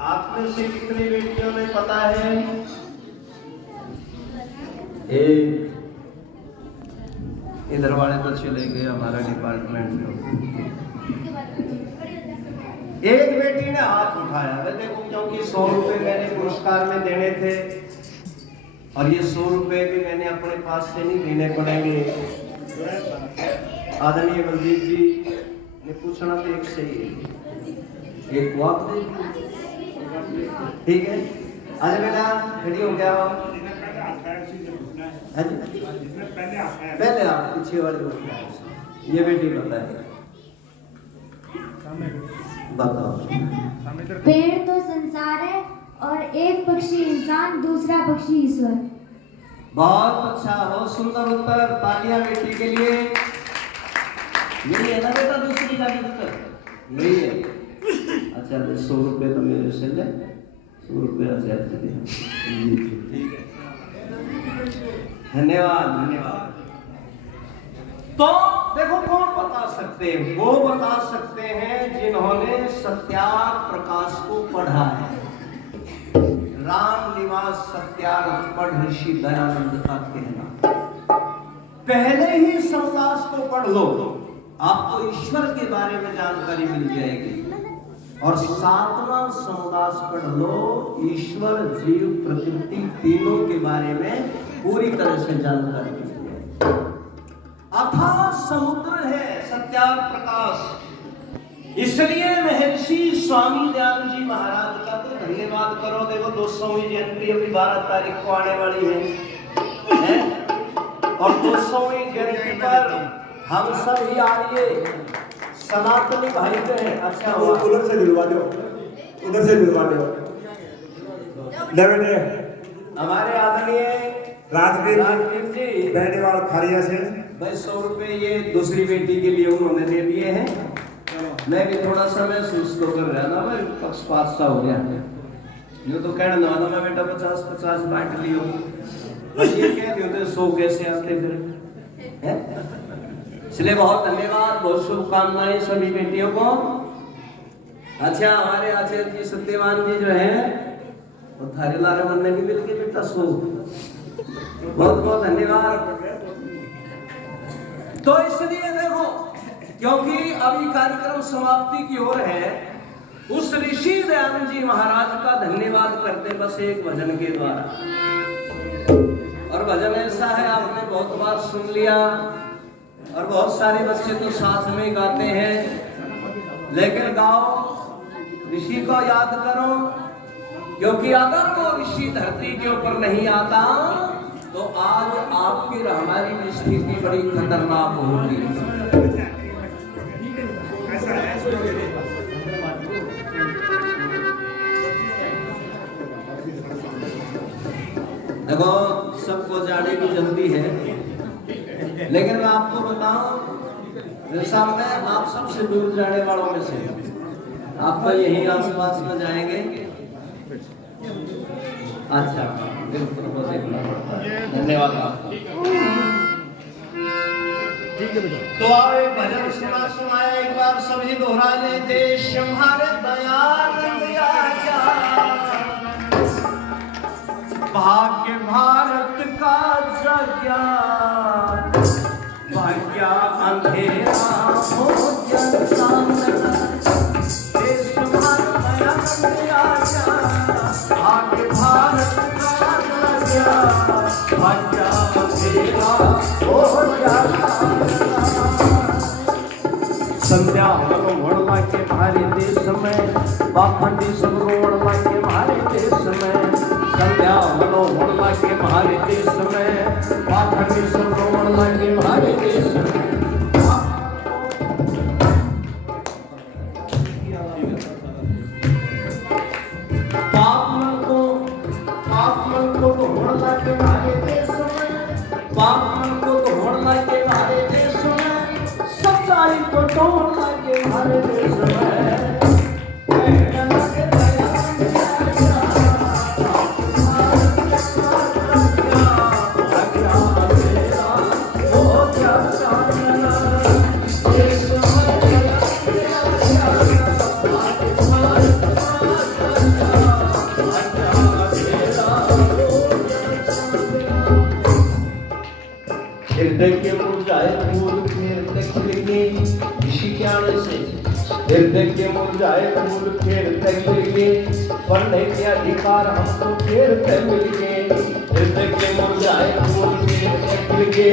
आप में से कितनी बेटियों में पता है? एक। इधर वाले तो चले गए हमारा डिपार्टमेंट में। एक बेटी ने हाथ उठाया। मैं देखो, क्योंकि 100 रुपए मैंने पुरस्कार में देने थे और ये 100 रुपए भी मैंने अपने पास से नहीं देने पड़ेंगे। आदरणीय बलदीप जी ने पूछना तो एक सही है, एक वक्त ठीक है। आज बेटा खड़ी हो गया हो, पहले आप पीछे वाले को ये बेटी बताए, बताओ। पेड़ तो संसार है और एक पक्षी इंसान, दूसरा पक्षी ईश्वर। बहुत अच्छा, बहुत सुंदर उत्तर। तालियां बेटी के लिए। यही है ना बेटा दूसरी का भी उत्तर? यही है। अच्छा 100 रुपए तो मेरे से ले, 100 रुपये अजय दे। ठीक है, धन्यवाद धन्यवाद। तो देखो कौन बता सकते हैं? वो बता सकते हैं जिन्होंने सत्यार्थ प्रकाश को पढ़ा है। रामनिवास सत्यार्थ पढ़ ऋषि दयानंद का कहना। पहले ही समदास को पढ़ लो, आपको ईश्वर के बारे में जानकारी मिल जाएगी। और 7वां समदास पढ़ लो, ईश्वर जीव प्रकृति तीनों के बारे में पूरी तरह से जानकारी मिल जाएगी। अथाह समुद्र है सत्यार्थ प्रकाश। इसलिए महर्षि स्वामी दयानंद जी महाराज का तो धन्यवाद करो। देखो 200वीं जयंती अभी 12 तारीख को आने वाली है? और 200वीं जयंती पर हम सब ही आइए, सनातनी भाई जो है। अच्छा वो उधर से दिलवा दो, उधर से दिलवा दो। हमारे आदरणीय राजवीर जी बैठेवाल खारिया से भाई 100 रुपए ये दूसरी बेटी के लिए उन्होंने दे दिए हैं। मैं भी थोड़ा सा महसूस तो कर रहा था, मैं पक्षपात सा हो गया। यूँ तो कहना ना था मैं बेटा 50-50 बांट लियो, ये कह दियो तो 100 कैसे आते फिर? इसलिए बहुत धन्यवाद, बहुत शुभकामनाएं सभी बेटियों को। अच्छा हमारे आचार्य जी सत्यवान जी जो है वो थारे लारे मन में भी मिल गए बेटा 100। बहुत बहुत धन्यवाद। तो इसलिए देखो, क्योंकि अभी कार्यक्रम समाप्ति की ओर है, उस ऋषि दयानंद जी महाराज का धन्यवाद करते बस एक भजन के द्वारा। और भजन ऐसा है, आपने बहुत बार सुन लिया और बहुत सारे बच्चे तो साथ में गाते हैं, लेकिन गाओ, ऋषि को याद करो। क्योंकि अगर वो ऋषि धरती के ऊपर नहीं आता तो आज आपकी और हमारी भी स्थिति बड़ी खतरनाक होगी। देखो सबको जाने की जल्दी है, लेकिन मैं आपको बताऊं, जैसा मैं आप सबसे दूर जाने वालों में से, आप तो यही आसपास में जाएंगे। अच्छा बिल्कुल, धन्यवाद आपका। तो आओ एक भजन सुनाया एक बार सभी दोहरा ले। देश हमारे दयानंद आजा, भाग्य भारत का जग्या, भाग्य अंधेरा हो जनता। देश हमारे दयानंद आजा, भाग्य भारत का जग्या, भाग्य अंधेरा हो जनता। संध्या रोण लागे भारे देश में, पाखंडी सब रोण लागे भारे देश में। संध्या रोण लागे भारे देश में, पाखंडी सब रोण लागे भारे देश में। पाप को तो होड़ लागे भारे देश में, पाप को तो होड़ लागे भारे देश में, सच्चाई को तोड़ लागे भारे देश में। देश हृदय के मुरझाए फूल फेरते खिलेंगे, ऋषि के आने से हृदय के मुरझाए फूल फेरते खिलेंगे, पढ़ने के अधिकार हमको फेरते मिलेंगे। हृदय के मुरझाए फूल फेरते खिलेंगे,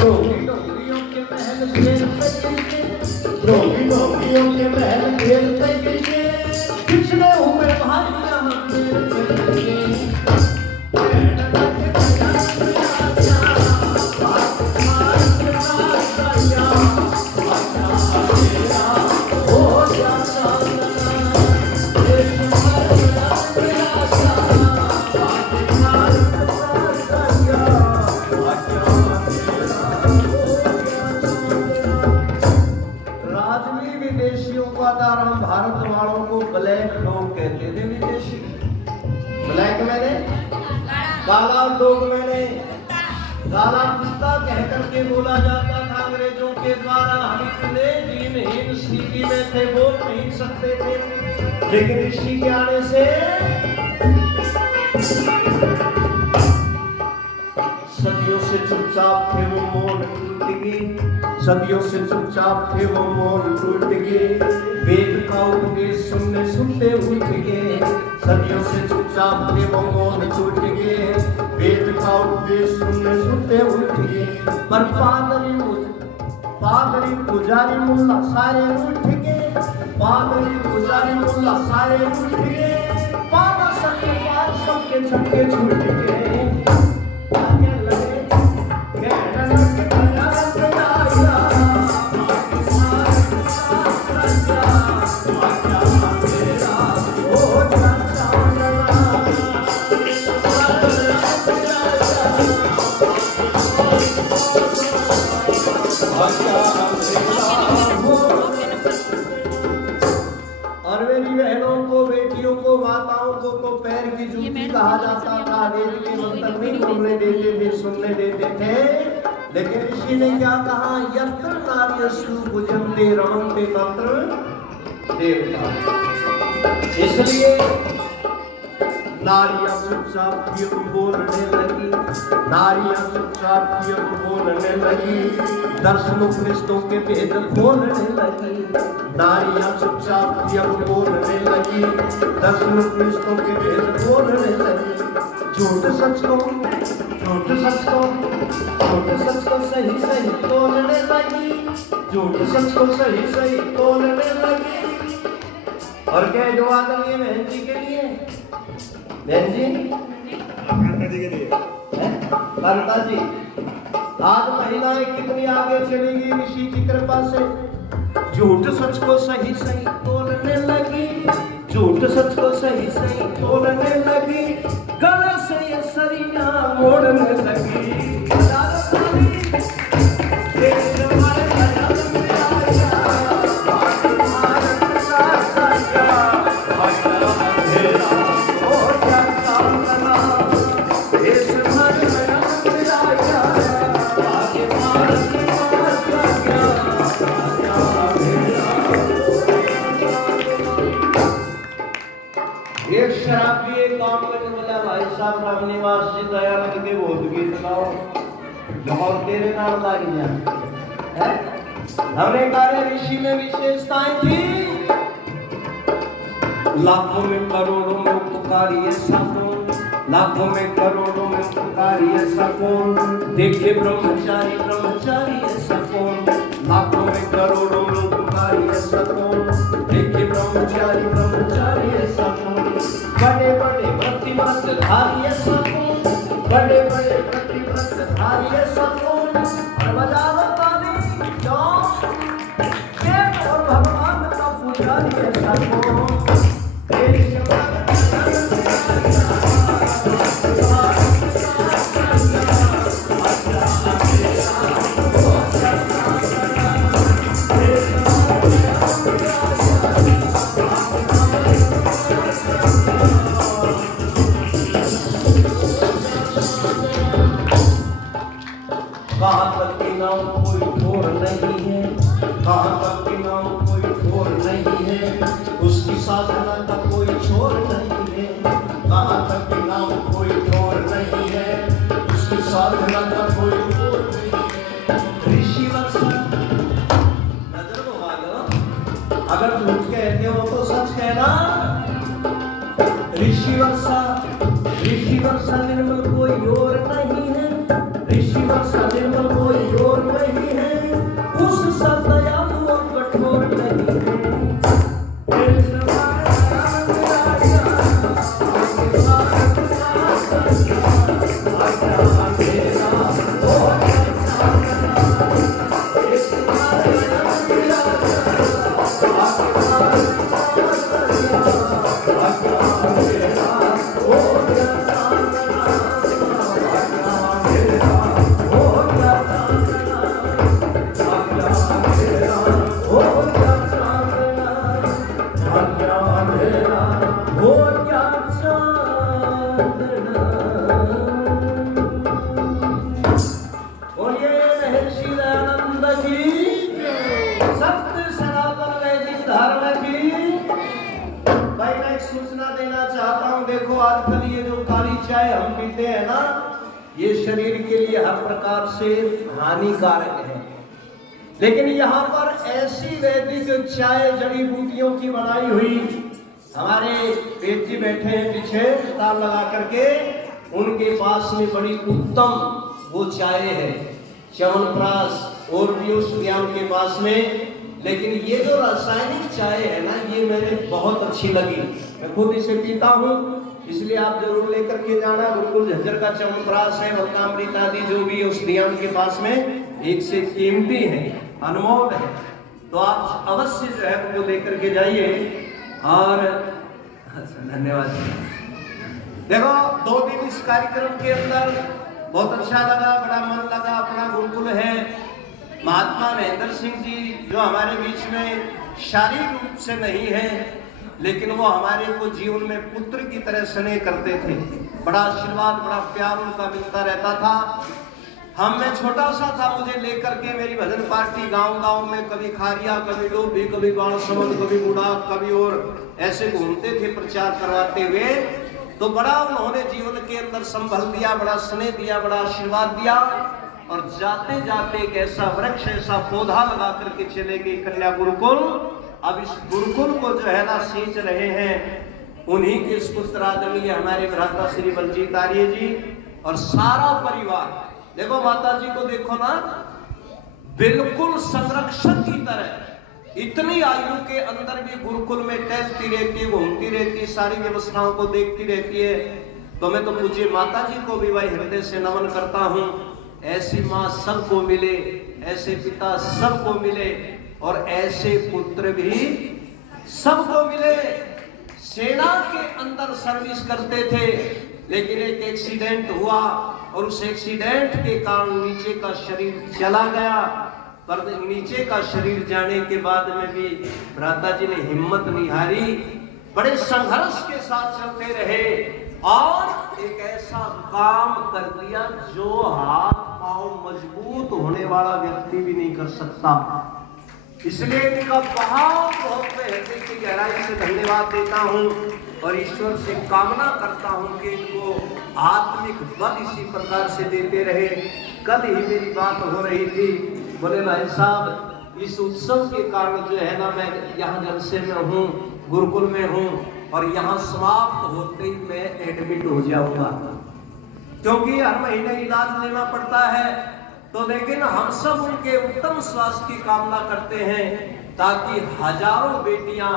डोंगरियों के महल फेरते खिलेंगे, डोंगरियों के महल फेरते खिलेंगे, पिछले हुए भाइयां हम फेरते खिलेंगे। भारत वालों को ब्लैक डॉग कहते थे विदेशी। ब्लैक मैंने काला, डॉग मैंने काला कुत्ता कह करके बोला जाता था अंग्रेजों के द्वारा। हम इतने दीनहीन स्थिति में थे, बोल नहीं सकते थे, लेकिन ऋषि के आने से सदियों से चुपचाप थे वो मौन टूट गए, सदियों से चुपचाप थे वो मौन टूट गए, वेद का उपदेश सुनने सुनते उठ गए। सदियों से चुपचाप थे वो मौन टूट गए, वेद का उपदेश सुनने सुनते उठ गए। पर पादरी पुजारी मुल्ला सारे उठ गए, पादरी पुजारी मुल्ला सारे उठ गए, पादा सबके पाद सबके छक्के छूट गए। और मेरी बहनों को, बेटियों को, माताओं को तो पैर की जूती कहा जाता था। वेद के मंत्र नहीं बोलने देते थे, सुनने देते थे, लेकिन ऋषि ने क्या कहा, यत्र नार्यस्तु भुजन्ते रमन्ते तत्र देवता। इसलिए नारियां चुपचाप क्यों बोलने लगी, नारियां चुपचाप क्यों बोलने लगी, दर्शन उपनिषदों के भेद खोलने लगी। नारियां चुपचाप क्यों बोलने लगी, दर्शन उपनिषदों के भेद खोलने लगी। झूठ सच को, झूठ सच को, झूठ सच को सही सही तोलने लगी, झूठ सच को सही सही तोलने लगी। और क्या दुआ करिए बहन जी के लिए, बहन जी के लिए कांता जी, आज महिलाएं कितनी आगे चली गई ऋषि की कृपा से। झूठ सच को सही सही तोलने लगी, झूठ सच को सही सही तोलने लगी, गले से ये सरिया मोड़ने लगी। एक शराबी एक काम करने वाला भाई साहब राम निवास जी दयानंद के बोध गीत गाओ, लाहौर तेरे नाम लागी है। हमने कहा ऋषि में विशेषताएं थी, लाखों में करोड़ों में उपकारी ऐसा कौन, लाखों में करोड़ों में उपकारी ऐसा कौन, देखे ब्रह्मचारी ब्रह्मचारी ऐसा कौन, लाखों में करोड़ों में उपकारी ऐसा कौन, देखे ब्रह्मचारी ब्रह्मचारी ऐसा कौन, बड़े बड़े व्रतिव्रतधारी ऐसा कौन, बड़े बड़े व्रतिव्रतधारी ऐसा कौन। और बजाओ ताली क्यों, देव और भगवान का पुजारी ऐसा कौन। कहाँ तक के नाम कोई ठोर नहीं है, कहाँ तक के नाम कोई ठोर नहीं है, उसकी साधना का कोई छोर नहीं है, कहाँ तक के नाम कोई ठोर नहीं है, अगर झूठ कहते हो तो सच कहना। ऋषि वर्षा निर्मल कोई और नहीं है, ऋषि वर्षा निर्मल कोई और नहीं है, उस सब दयालु और कठोर नहीं है। देखो आजकल ये जो काली चाय हम पीते हैं ना, ये शरीर के लिए हर प्रकार से हानिकारक है। लेकिन यहाँ पर ऐसी वैदिक चाय जड़ी बूटियों की बनाई हुई, हमारे पेट जी बैठे हैं पीछे ताल लगा करके, उनके पास में बड़ी उत्तम वो चाय है, च्यवनप्राश और भी उस ज्ञान के पास में। लेकिन ये जो रासायनिक चाय है ना, ये मैंने बहुत अच्छी लगी, मैं खुद इसे पीता हूँ, इसलिए आप जरूर लेकर के जाना। बिल्कुल झज्जर का च्यवनप्राश है, वल्कामृत आदि जो भी उस ध्यान के पास में एक से कीमती है, अनमोल है, तो आप अवश्य जो है वो लेकर के जाइए। और धन्यवाद। देखो 2 दिन इस कार्यक्रम के अंदर बहुत अच्छा लगा, बड़ा मन लगा। अपना गुरुकुल है, महात्मा महेंद्र सिंह जी जो हमारे बीच में शारीरिक रूप से नहीं है, लेकिन वो हमारे को जीवन में पुत्र की तरह स्नेह करते थे। बड़ा आशीर्वाद, बड़ा प्यार उनका मिलता रहता था। मैं छोटा सा था, मुझे लेकर के मेरी भजन पार्टी गांव-गांव में, कभी खारिया, कभी डोभी, कभी बाणसमंद, कभी बुढ़ा, कभी और ऐसे घूमते थे प्रचार करवाते हुए। तो बड़ा उन्होंने जीवन के अंदर संभल दिया, बड़ा स्नेह दिया, बड़ा आशीर्वाद दिया। और जाते जाते एक ऐसा वृक्ष, ऐसा पौधा लगा करके चले गए कन्या गुरुकुल। अब इस गुरुकुल को जो है ना सींच रहे हैं उन्हीं के पुत्र आदरणीय हमारे भ्राता श्री बलजीत आर्य जी और सारा परिवार। देखो माता जी को देखो ना, बिल्कुल संरक्षक की तरह, इतनी आयु के अंदर भी गुरुकुल में टहलती रहती है, घूमती रहती है, सारी व्यवस्थाओं को देखती रहती है। तो मैं तो पूज्य माता जी को भी भाई हृदय से नमन करता हूँ। ऐसी माँ सबको मिले, ऐसे पिता सबको मिले और ऐसे पुत्र भी सबको मिले। सेना के अंदर सर्विस करते थे, लेकिन एक एक्सीडेंट हुआ और उस एक्सीडेंट के कारण नीचे का शरीर चला गया। पर नीचे का शरीर जाने के बाद में भी भ्राता जी ने हिम्मत नहीं हारी, बड़े संघर्ष के साथ चलते रहे और एक ऐसा काम कर दिया जो हाथ पांव मजबूत होने वाला व्यक्ति भी नहीं कर सकता। इसलिए इनका बहुत मैं हृदय की गहराई से धन्यवाद देता हूँ और ईश्वर से कामना करता हूँ कि इनको आत्मिक बल इसी प्रकार से देते रहे। कल ही मेरी बात हो रही थी, बोले भाई साहब इस उत्सव के कारण जो है ना, मैं यहाँ जलसे में हूँ, गुरुकुल में हूँ और यहाँ समाप्त होते ही मैं एडमिट हो जाऊंगा, क्योंकि हर महीने इलाज लेना पड़ता है। तो लेकिन हम सब उनके उत्तम स्वास्थ्य की कामना करते हैं ताकि हजारों बेटियां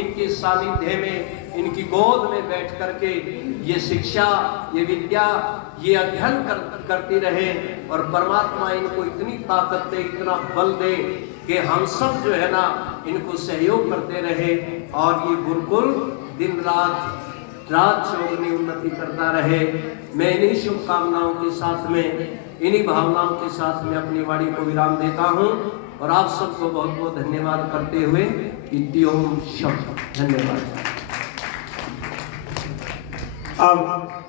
इनके सानिध्य में, इनकी गोद में बैठ करके ये शिक्षा, ये विद्या, ये अध्ययन करती रहे और परमात्मा इनको इतनी ताकत दे, इतना बल दे कि हम सब जो है ना इनको सहयोग करते रहे और ये गुरुकुल दिन रात चौगुनी उन्नति करता रहे। मैं इन्हीं शुभकामनाओं के साथ में, इन्हीं भावनाओं के साथ में अपनी वाणी को विराम देता हूँ और आप सबको बहुत बहुत धन्यवाद करते हुए इति ओम शब्द धन्यवाद। अब